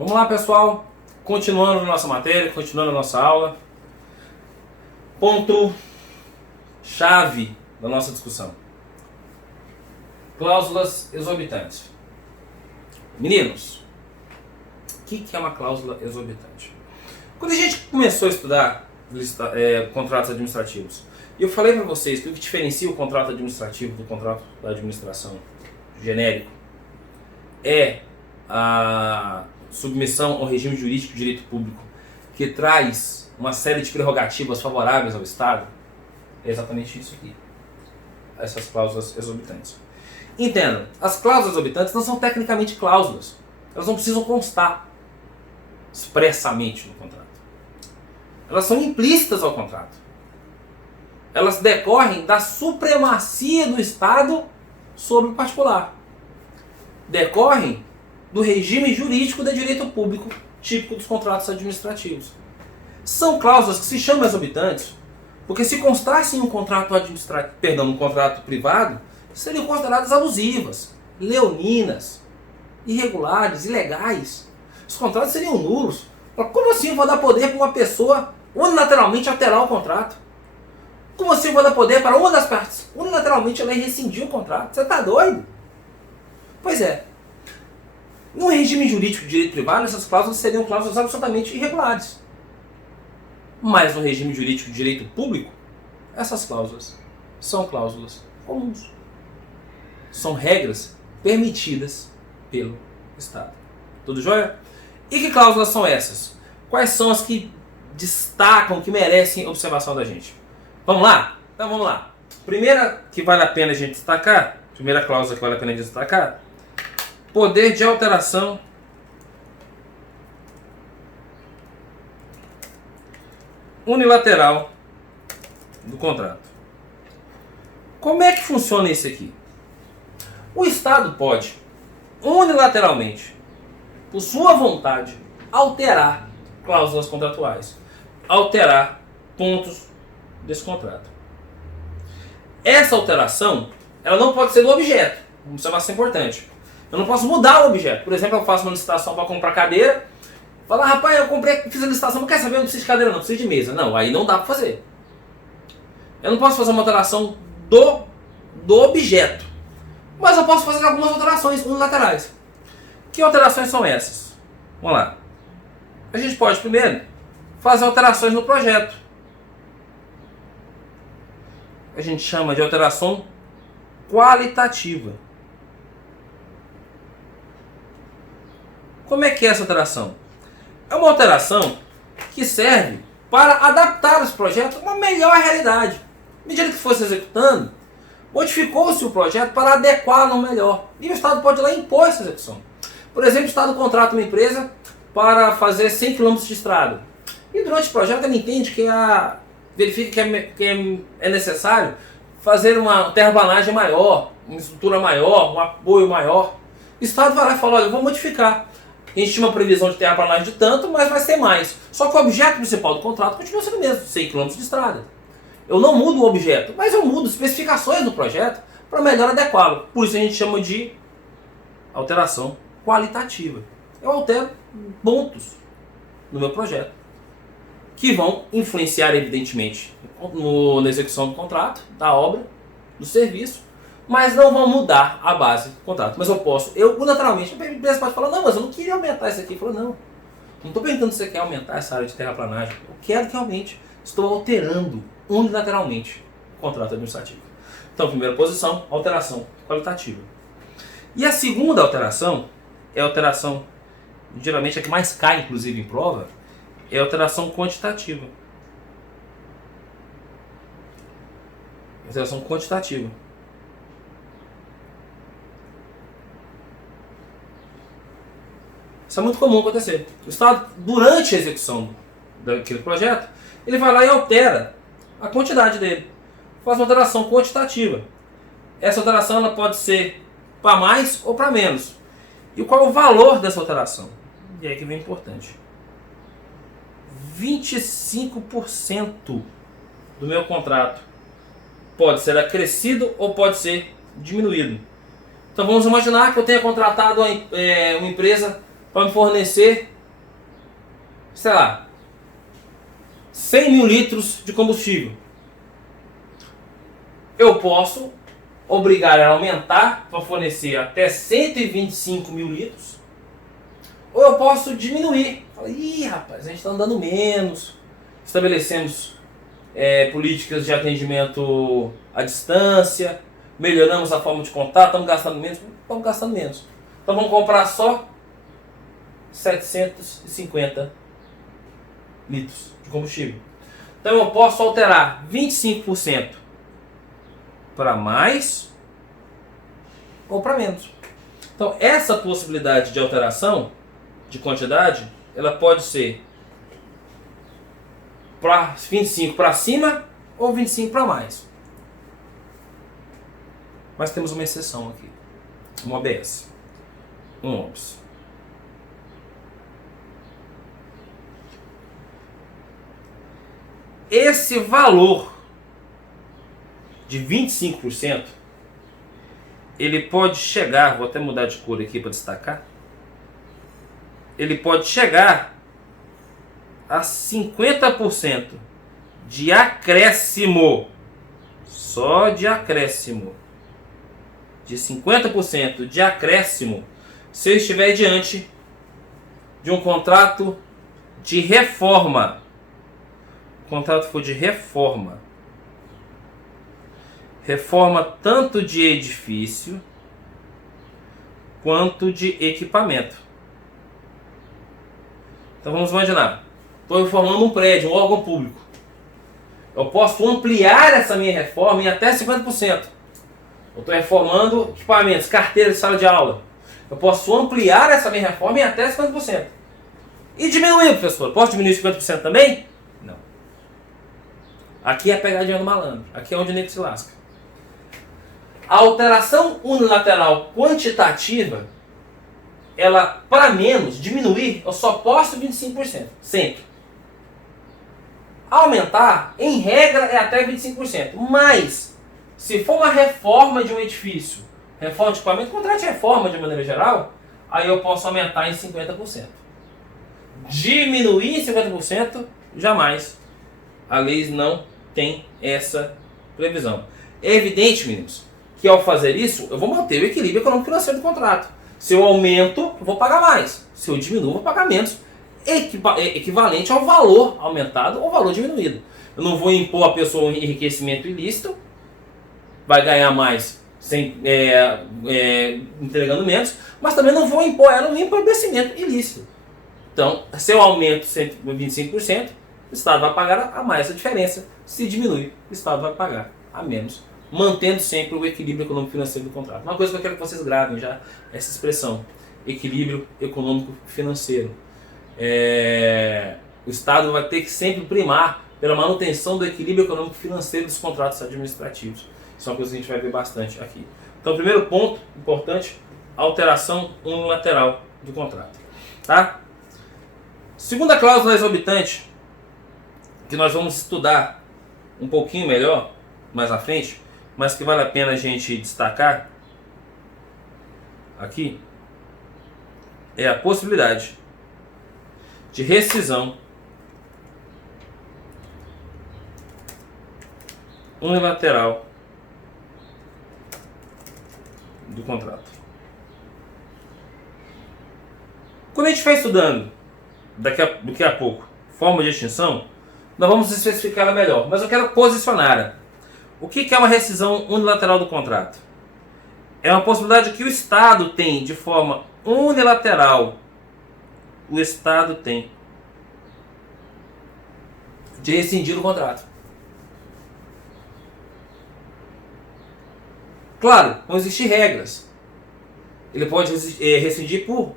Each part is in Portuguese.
Vamos lá, pessoal. Continuando a nossa matéria, continuando a nossa aula. Ponto chave da nossa discussão: cláusulas exorbitantes. Meninos, o que é uma cláusula exorbitante? Quando a gente começou a estudar contratos administrativos, eu falei para vocês que o que diferencia o contrato administrativo do contrato da administração genérico é a submissão ao regime jurídico de direito público, que traz uma série de prerrogativas favoráveis ao Estado. É exatamente isso aqui, essas cláusulas exorbitantes. Entendam, as cláusulas exorbitantes não são tecnicamente cláusulas, elas não precisam constar expressamente no contrato. Elas são implícitas ao contrato. Elas decorrem da supremacia do Estado sobre o particular. Decorrem do regime jurídico de direito público típico dos contratos administrativos. São cláusulas que se chamam exorbitantes porque, se constassem em um contrato um contrato privado, seriam consideradas abusivas, leoninas, irregulares, ilegais. Os contratos seriam nulos. Como assim eu vou dar poder para uma pessoa unilateralmente alterar o contrato? Como assim eu vou dar poder para uma das partes unilateralmente ela rescindir o contrato? Você está doido? Pois é. No regime jurídico de direito privado, essas cláusulas seriam cláusulas absolutamente irregulares. Mas no regime jurídico de direito público, essas cláusulas são cláusulas comuns. São regras permitidas pelo Estado. Tudo jóia? E que cláusulas são essas? Quais são as que destacam, que merecem observação da gente? Vamos lá? Então vamos lá. Primeira que vale a pena a gente destacar, primeira cláusula que vale a pena a gente destacar: poder de alteração unilateral do contrato. Como é que funciona isso aqui? O Estado pode unilateralmente, por sua vontade, alterar cláusulas contratuais, alterar pontos desse contrato. Essa alteração, ela não pode ser do objeto. Isso é mais importante. Eu não posso mudar o objeto. Por exemplo, eu faço uma licitação para comprar cadeira. Falar, rapaz, eu fiz a licitação, não quer saber, eu não preciso de cadeira, não preciso de mesa. Não, aí não dá para fazer. Eu não posso fazer uma alteração do objeto. Mas eu posso fazer algumas alterações unilaterais. Que alterações são essas? Vamos lá. A gente pode primeiro fazer alterações no projeto. A gente chama de alteração qualitativa. Como é que é essa alteração? É uma alteração que serve para adaptar os projetos a uma melhor realidade. À medida que fosse executando, modificou-se o projeto para adequá-lo melhor. E o Estado pode ir lá e impor essa execução. Por exemplo, o Estado contrata uma empresa para fazer 100 km de estrada. E durante o projeto ele entende que verifica que é necessário fazer uma terraplanagem maior, uma estrutura maior, um apoio maior. O Estado vai lá e fala, olha, eu vou modificar. A gente tinha uma previsão de terraplanagem de tanto, mas vai ser mais. Só que o objeto principal do contrato continua sendo o mesmo, 100 km de estrada. Eu não mudo o objeto, mas eu mudo especificações do projeto para melhor adequá-lo. Por isso a gente chama de alteração qualitativa. Eu altero pontos no meu projeto que vão influenciar, evidentemente, na execução do contrato, da obra, do serviço, mas não vão mudar a base do contrato. Mas eu unilateralmente, a empresa pode falar, não, mas eu não queria aumentar isso aqui. Eu falo, não estou perguntando se você quer aumentar essa área de terraplanagem. Eu quero que aumente. Estou alterando unilateralmente o contrato administrativo. Então, primeira posição, alteração qualitativa. E a segunda alteração é a alteração, geralmente a que mais cai, inclusive, em prova, é a alteração quantitativa. Alteração quantitativa. Isso é muito comum acontecer. O Estado, durante a execução daquele projeto, ele vai lá e altera a quantidade dele. Faz uma alteração quantitativa. Essa alteração ela pode ser para mais ou para menos. E qual é o valor dessa alteração? E aí que vem importante. 25% do meu contrato pode ser acrescido ou pode ser diminuído. Então vamos imaginar que eu tenha contratado uma empresa para me fornecer, sei lá, 100 mil litros de combustível. Eu posso obrigar ela a aumentar para fornecer até 125 mil litros, ou eu posso diminuir. Fala, ih, rapaz, a gente está andando menos, estabelecemos políticas de atendimento à distância, melhoramos a forma de contato, estamos gastando menos, então vamos comprar só 750 litros de combustível. Então eu posso alterar 25% para mais ou para menos. Então essa possibilidade de alteração de quantidade, ela pode ser para 25 para cima ou 25 para mais. Mas temos uma exceção aqui, um OBS, um OBS. Esse valor de 25%, ele pode chegar, vou até mudar de cor aqui para destacar, ele pode chegar a 50% de acréscimo, só de acréscimo, de 50% de acréscimo, se eu estiver diante de um contrato de reforma. O contrato for de reforma. Reforma tanto de edifício quanto de equipamento. Então vamos imaginar, estou reformando um prédio, um órgão público. Eu posso ampliar essa minha reforma em até 50%. Eu estou reformando equipamentos, carteiras de sala de aula. Eu posso ampliar essa minha reforma em até 50%. E diminuir, professor. Posso diminuir 50% também? Não. Aqui é a pegadinha do malandro. Aqui é onde o nego se lasca. A alteração unilateral quantitativa, ela, para menos, diminuir, eu só posso 25%. Sempre. Aumentar, em regra, é até 25%. Mas, se for uma reforma de um edifício, reforma de equipamento, contrato de reforma de maneira geral, aí eu posso aumentar em 50%. Diminuir em 50%, jamais. A lei não tem essa previsão. É evidente, meninos, que ao fazer isso, eu vou manter o equilíbrio econômico financeiro do contrato. Se eu aumento, eu vou pagar mais. Se eu diminuo, eu vou pagar menos. Equivalente ao valor aumentado ou valor diminuído. Eu não vou impor a pessoa um enriquecimento ilícito, vai ganhar mais sem, entregando menos, mas também não vou impor ela um empobrecimento ilícito. Então, se eu aumento 25%, o Estado vai pagar a mais a diferença. Se diminui, o Estado vai pagar a menos, mantendo sempre o equilíbrio econômico financeiro do contrato. Uma coisa que eu quero que vocês gravem já, essa expressão, equilíbrio econômico financeiro. O Estado vai ter que sempre primar pela manutenção do equilíbrio econômico financeiro dos contratos administrativos. Isso é uma coisa que a gente vai ver bastante aqui. Então, primeiro ponto importante, alteração unilateral do contrato. Tá? Segunda cláusula exorbitante, que nós vamos estudar um pouquinho melhor mais à frente, mas que vale a pena a gente destacar aqui, é a possibilidade de rescisão unilateral do contrato. Quando a gente vai estudando daqui a pouco forma de extinção, nós vamos especificá-la melhor, mas eu quero posicionar. O que é uma rescisão unilateral do contrato? É uma possibilidade que o Estado tem de forma unilateral. O Estado tem de rescindir o contrato. Claro, vão existir regras. Ele pode rescindir por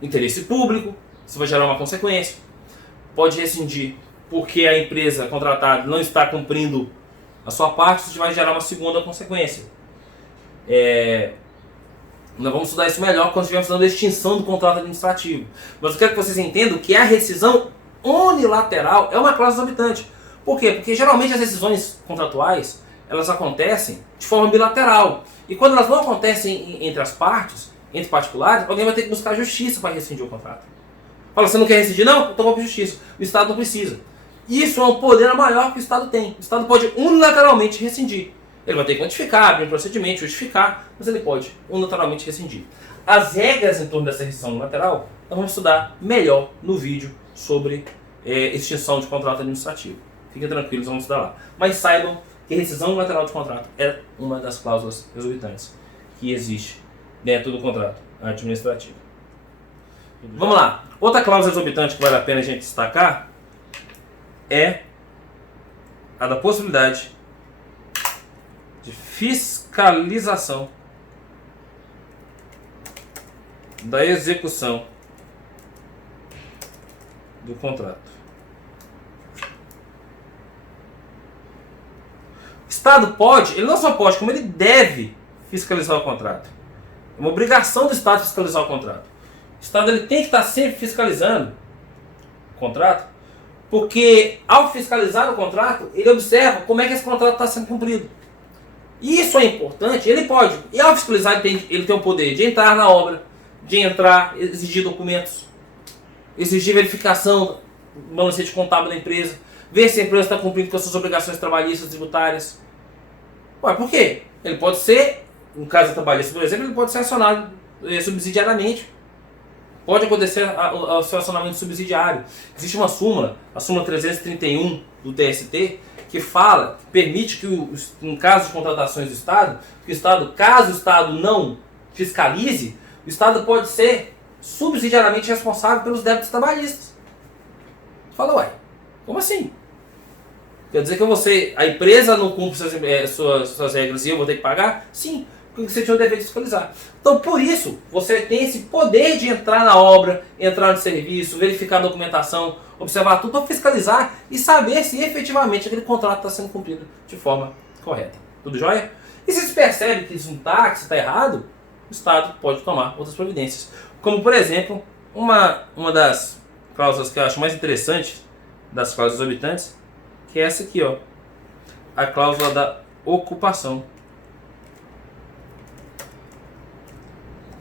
interesse público, isso vai gerar uma consequência. Pode rescindir porque a empresa contratada não está cumprindo a sua parte, isso vai gerar uma segunda consequência. Nós vamos estudar isso melhor quando estivermos falando da extinção do contrato administrativo. Mas eu quero que vocês entendam que a rescisão unilateral é uma cláusula exorbitante. Por quê? Porque geralmente as rescisões contratuais, elas acontecem de forma bilateral. E quando elas não acontecem entre as partes, entre particulares, alguém vai ter que buscar a justiça para rescindir o contrato. Fala, você não quer rescindir? Não? Então vou para a justiça. O Estado não precisa. Isso é um poder maior que o Estado tem. O Estado pode unilateralmente rescindir. Ele vai ter que notificar, abrir um procedimento, justificar, mas ele pode unilateralmente rescindir. As regras em torno dessa rescisão unilateral, nós vamos estudar melhor no vídeo sobre extinção de contrato administrativo. Fiquem tranquilos, vamos estudar lá. Mas saibam que rescisão unilateral de contrato é uma das cláusulas exorbitantes que existe dentro do contrato administrativo. Vamos lá. Outra cláusula exorbitante que vale a pena a gente destacar é a da possibilidade de fiscalização da execução do contrato. O Estado pode, ele não só pode, como ele deve fiscalizar o contrato. É uma obrigação do Estado fiscalizar o contrato. O Estado ele tem que estar sempre fiscalizando o contrato, porque ao fiscalizar o contrato, ele observa como é que esse contrato está sendo cumprido. E isso é importante, ele pode. E ao fiscalizar, ele tem o poder de entrar na obra, de entrar, exigir documentos, exigir verificação do balancete contábil da empresa, ver se a empresa está cumprindo com as suas obrigações trabalhistas e tributárias. Ué, por quê? Ele pode ser, no caso trabalhista, por exemplo, ele pode ser acionado subsidiariamente. Pode acontecer o seu acionamento subsidiário. Existe uma súmula, a súmula 331 do TST, que fala, que permite que, em caso de contratações do Estado, que o Estado, caso o Estado não fiscalize, o Estado pode ser subsidiariamente responsável pelos débitos trabalhistas. Fala, uai, como assim? Quer dizer que a empresa não cumpre suas regras e eu vou ter que pagar? Sim, porque você tinha o dever de fiscalizar. Então, por isso, você tem esse poder de entrar na obra, entrar no serviço, verificar a documentação, observar tudo para fiscalizar e saber se efetivamente aquele contrato está sendo cumprido de forma correta. Tudo jóia? E se você percebe que isso não está, que isso está errado, o Estado pode tomar outras providências. Como, por exemplo, uma das cláusulas que eu acho mais interessante das cláusulas exorbitantes, que é essa aqui, ó, a cláusula da ocupação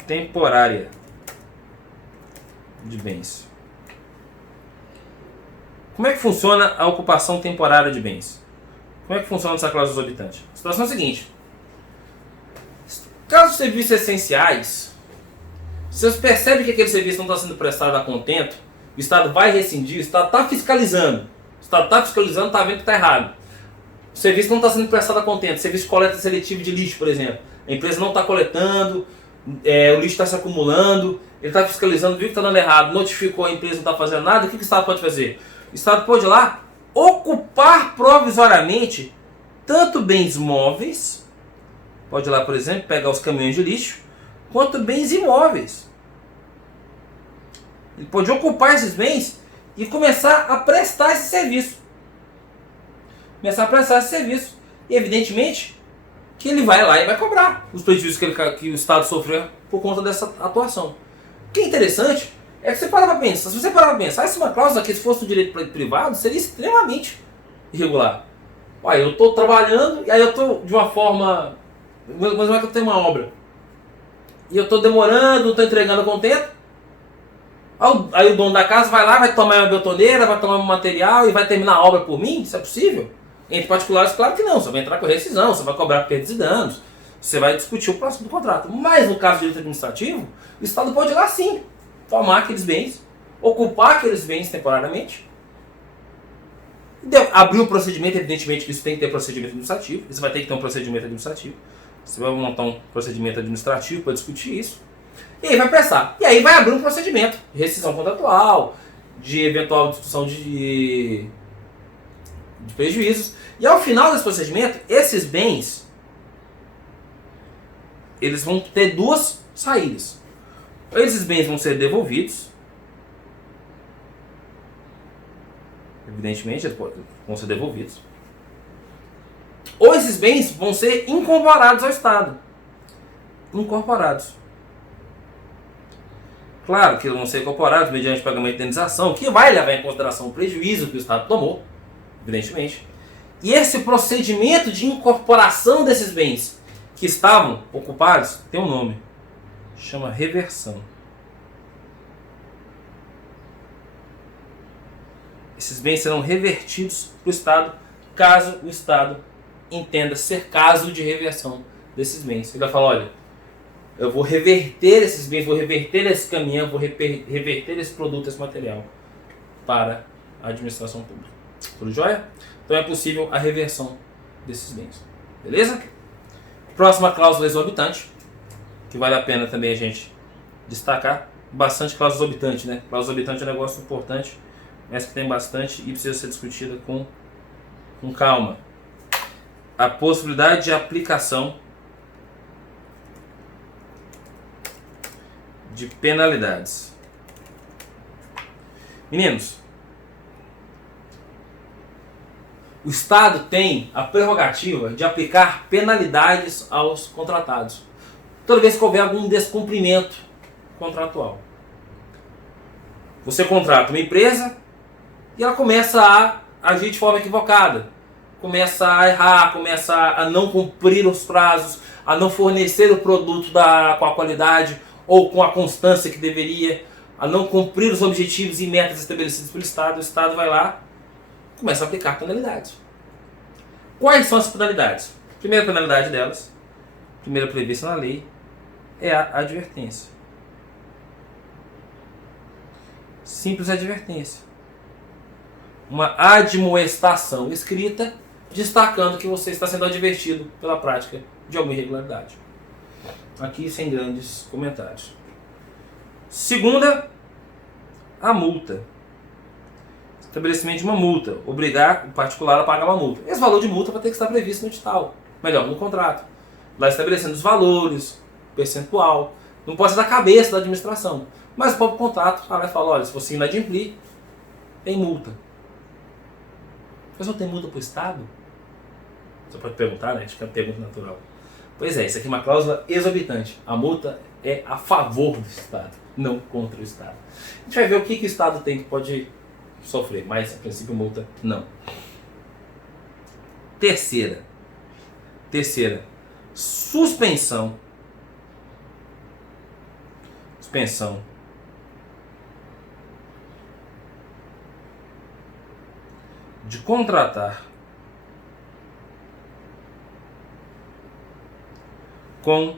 temporária de bens. Como é que funciona a ocupação temporária de bens? Como é que funciona essa cláusula exorbitante? A situação é a seguinte: caso de serviços essenciais, se você percebe que aquele serviço não está sendo prestado a contento, o Estado vai rescindir, o Estado está fiscalizando. O Estado está fiscalizando, está vendo que está errado. O serviço não está sendo prestado a contento. Serviço de coleta seletiva de lixo, por exemplo. A empresa não está coletando, o lixo está se acumulando, ele está fiscalizando, viu que está dando errado, notificou a empresa, não está fazendo nada, o que o Estado pode fazer? O Estado pode ir lá ocupar provisoriamente tanto bens móveis, pode ir lá, por exemplo, pegar os caminhões de lixo, quanto bens imóveis. Ele pode ocupar esses bens e começar a prestar esse serviço. E evidentemente que ele vai lá e vai cobrar os prejuízos que o Estado sofreu por conta dessa atuação. O que é interessante é que você para para pensar. Se você parar para pensar, essa é uma cláusula que, se fosse no direito privado, seria extremamente irregular. Uai, eu estou trabalhando e aí eu estou de uma forma... Mas não é que eu tenho uma obra. E eu estou demorando, não estou entregando a contento. Aí o dono da casa vai lá, vai tomar uma betoneira, vai tomar um material e vai terminar a obra por mim? Isso é possível? Entre particulares, claro que não. Você vai entrar com rescisão, você vai cobrar perdas e danos, você vai discutir o próximo do contrato. Mas no caso de direito administrativo, o Estado pode ir lá sim, tomar aqueles bens, ocupar aqueles bens temporariamente, abrir um procedimento. Evidentemente que isso tem que ter procedimento administrativo, você vai ter que ter um procedimento administrativo, você vai montar um procedimento administrativo para discutir isso, e aí vai prestar. E aí vai abrir um procedimento de rescisão contratual, de eventual discussão de prejuízos. E ao final desse procedimento, esses bens, eles vão ter duas saídas. Ou esses bens vão ser devolvidos, evidentemente eles vão ser devolvidos, ou esses bens vão ser incorporados ao Estado. Incorporados. Claro que vão ser incorporados mediante pagamento de indenização, que vai levar em consideração o prejuízo que o Estado tomou, evidentemente. E esse procedimento de incorporação desses bens que estavam ocupados tem um nome. chama reversão. Esses bens serão revertidos para o Estado, caso o Estado entenda ser caso de reversão desses bens. Ele vai falar, olha, eu vou reverter esses bens, vou reverter esse caminhão, vou reverter esse produto, esse material para a administração pública. Tudo jóia? Então é possível a reversão desses bens. Beleza? Próxima cláusula exorbitante, que vale a pena também a gente destacar. Bastante cláusula exorbitante, né? Cláusula exorbitante é um negócio importante, mas que tem bastante e precisa ser discutida com calma. A possibilidade de aplicação de penalidades. Meninos, o Estado tem a prerrogativa de aplicar penalidades aos contratados toda vez que houver algum descumprimento contratual. Você contrata uma empresa e ela começa a agir de forma equivocada, começa a errar, começa a não cumprir os prazos, a não fornecer o produto com a qualidade ou com a constância que deveria, a não cumprir os objetivos e metas estabelecidos pelo Estado. O Estado vai lá e começa a aplicar penalidades. Quais são as penalidades? A primeira penalidade delas, primeira prevista na lei, é a advertência. Simples advertência. Uma admoestação escrita destacando que você está sendo advertido pela prática de alguma irregularidade. Aqui sem grandes comentários. Segunda, a multa. Estabelecimento de uma multa. Obrigar o particular a pagar uma multa. Esse valor de multa vai ter que estar previsto no edital. Melhor, no contrato. Lá estabelecendo os valores, percentual. Não pode ser da cabeça da administração. Mas o próprio contrato vai falar, olha, se você inadimplir, tem multa. Mas não tem multa para o Estado? Você pode perguntar, né? Acho que é uma pergunta natural. Pois é, isso aqui é uma cláusula exorbitante. A multa é a favor do Estado, não contra o Estado. A gente vai ver o que o Estado tem que pode sofrer, mas a princípio multa não. Terceira, suspensão de contratar com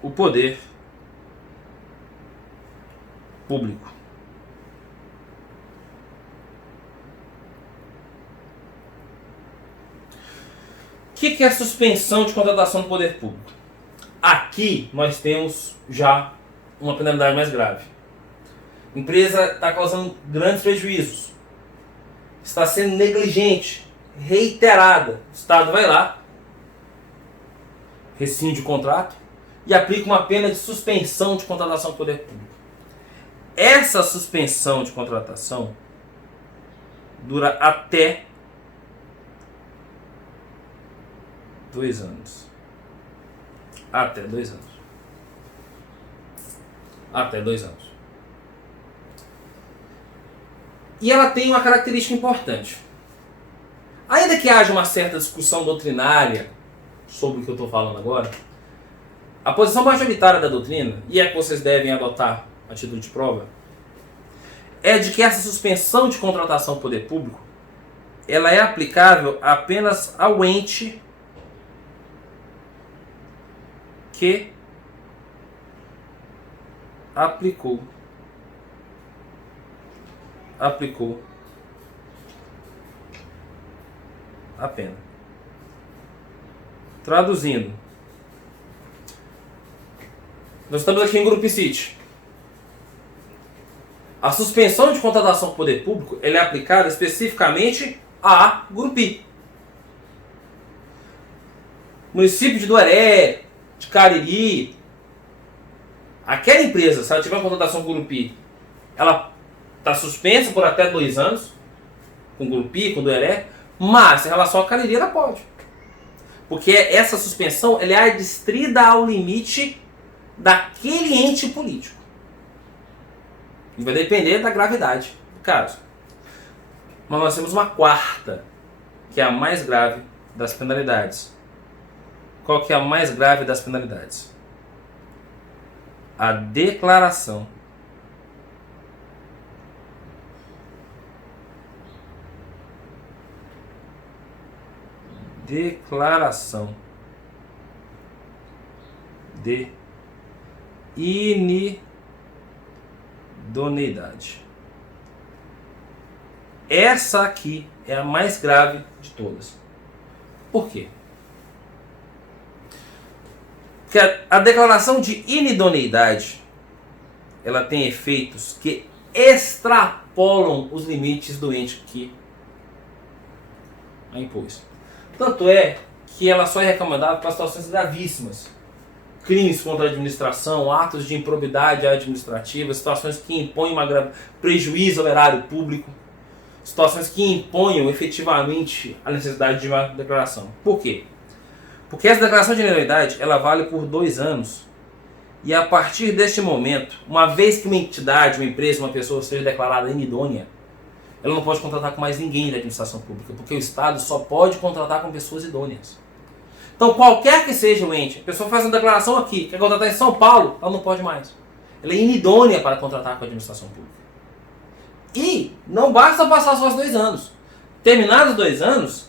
o poder público. O que é a suspensão de contratação do poder público? Aqui nós temos já uma penalidade mais grave. A empresa está causando grandes prejuízos, está sendo negligente, reiterada. O Estado vai lá, rescinde o contrato e aplica uma pena de suspensão de contratação do poder público. Essa suspensão de contratação dura até 2 anos. Até 2 anos. Até 2 anos. E ela tem uma característica importante. Ainda que haja uma certa discussão doutrinária sobre o que eu estou falando agora, a posição majoritária da doutrina, e é que vocês devem adotar a título de prova, é de que essa suspensão de contratação do poder público ela é aplicável apenas ao ente que aplicou a pena. Traduzindo, nós estamos aqui em Grupo City. A suspensão de contratação do poder público ela é aplicada especificamente a Grupi. Município de Duaré, de Cariri, aquela empresa, se ela tiver uma contratação com o Grupi, ela está suspensa por até 2 anos, com o Grupi, com o Duaré, mas em relação a Cariri ela pode. Porque essa suspensão ela é adstrida ao limite daquele ente político. E vai depender da gravidade do caso. Mas nós temos uma quarta, que é a mais grave das penalidades. qual que é a mais grave das penalidades? A declaração de inidoneidade. Essa aqui é a mais grave de todas. Por quê? Porque a declaração de inidoneidade, ela tem efeitos que extrapolam os limites do ente que a impôs. Tanto é que ela só é recomendada para situações gravíssimas. Crimes contra a administração, atos de improbidade administrativa, situações que impõem prejuízo ao erário público, situações que imponham efetivamente a necessidade de uma declaração. Por quê? Porque essa declaração de inidoneidade, ela vale por 2 anos. E a partir deste momento, uma vez que uma entidade, uma empresa, uma pessoa seja declarada inidônea, ela não pode contratar com mais ninguém da administração pública, porque o Estado só pode contratar com pessoas idôneas. Então, qualquer que seja o ente, a pessoa faz uma declaração aqui, quer contratar em São Paulo, ela não pode mais. Ela é inidônea para contratar com a administração pública. E não basta passar só os 2 anos. Terminados os 2 anos,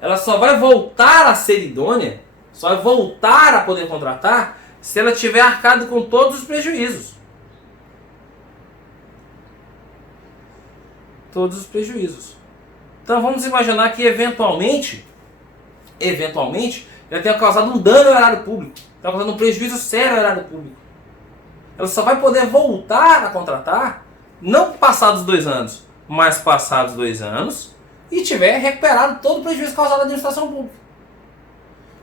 ela só vai voltar a ser idônea, só vai voltar a poder contratar, se ela tiver arcado com todos os prejuízos. Todos os prejuízos. Então vamos imaginar que eventualmente, ela tenha causado um dano ao erário público, tenha causado um prejuízo sério ao erário público. Ela só vai poder voltar a contratar, não passados 2 anos, mas passados 2 anos, e tiver recuperado todo o prejuízo causado à administração pública.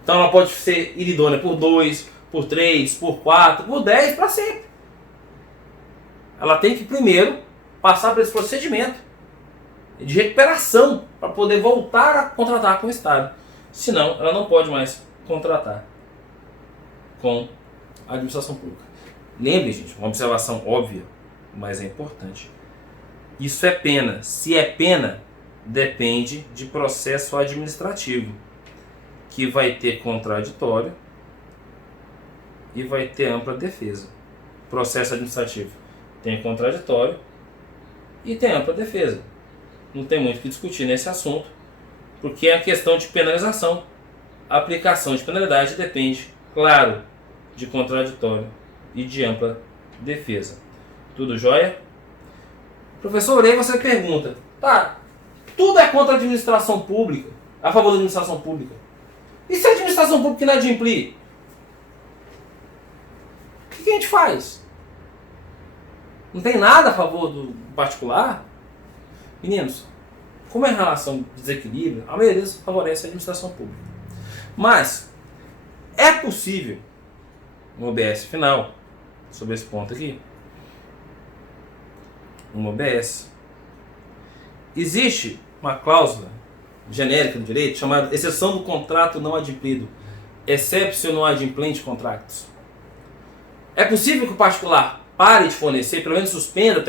Então ela pode ser inidônea por 2, por 3, por 4, por 10, para sempre. Ela tem que primeiro passar por esse procedimento de recuperação para poder voltar a contratar com o Estado. Senão, ela não pode mais contratar com a administração pública. Lembre, gente, uma observação óbvia, mas é importante. Isso é pena. Se é pena, depende de processo administrativo, que vai ter contraditório e vai ter ampla defesa. Processo administrativo tem contraditório e tem ampla defesa. Não tem muito o que discutir nesse assunto, porque é a questão de penalização. A aplicação de penalidade depende, claro, de contraditório e de ampla defesa. Tudo jóia? Professor, aí você pergunta, tá, tudo é contra a administração pública, a favor da administração pública. E se a administração pública inadimplir? O que a gente faz? Não tem nada a favor do particular? Meninos, como é a relação de desequilíbrio, a maioria deles favorece a administração pública. Mas, é possível, um OBS final, sobre esse ponto aqui, um OBS, existe uma cláusula genérica do direito chamada exceção do contrato não adimplido, exception non adimplente contractus. É possível que o particular pare de fornecer, pelo menos suspenda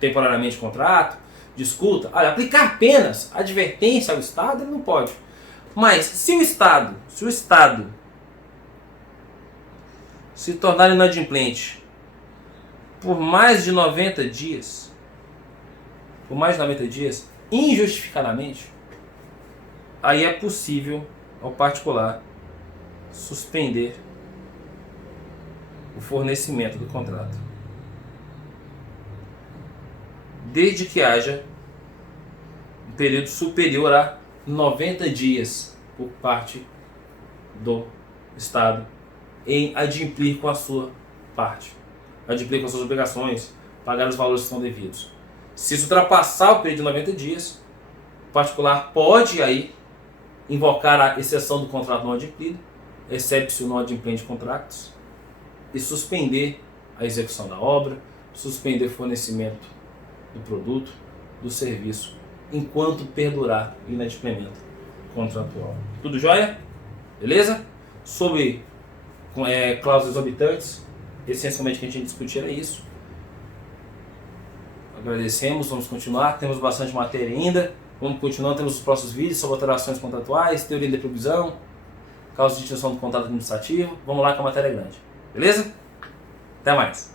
temporariamente o contrato, discuta. Olha, aplicar apenas advertência ao Estado, ele não pode. Mas se o Estado se tornar inadimplente por mais de 90 dias, injustificadamente, aí é possível ao particular suspender o fornecimento do contrato, desde que haja um período superior a 90 dias por parte do Estado em adimplir com a sua parte, adimplir com as suas obrigações, pagar os valores que são devidos. Se isso ultrapassar o período de 90 dias, o particular pode aí invocar a exceção do contrato não adimplido, exception non adimplente contractus, e suspender a execução da obra, suspender o fornecimento do produto, do serviço, enquanto perdurar o inadimplemento contratual. Tudo jóia? Beleza? Sobre cláusulas exorbitantes, essencialmente o que a gente discutir é isso. Agradecemos, vamos continuar, temos bastante matéria ainda, vamos continuar, temos os próximos vídeos sobre alterações contratuais, teoria da previsão, causa de extinção do contrato administrativo. Vamos lá que a matéria é grande. Beleza? Até mais.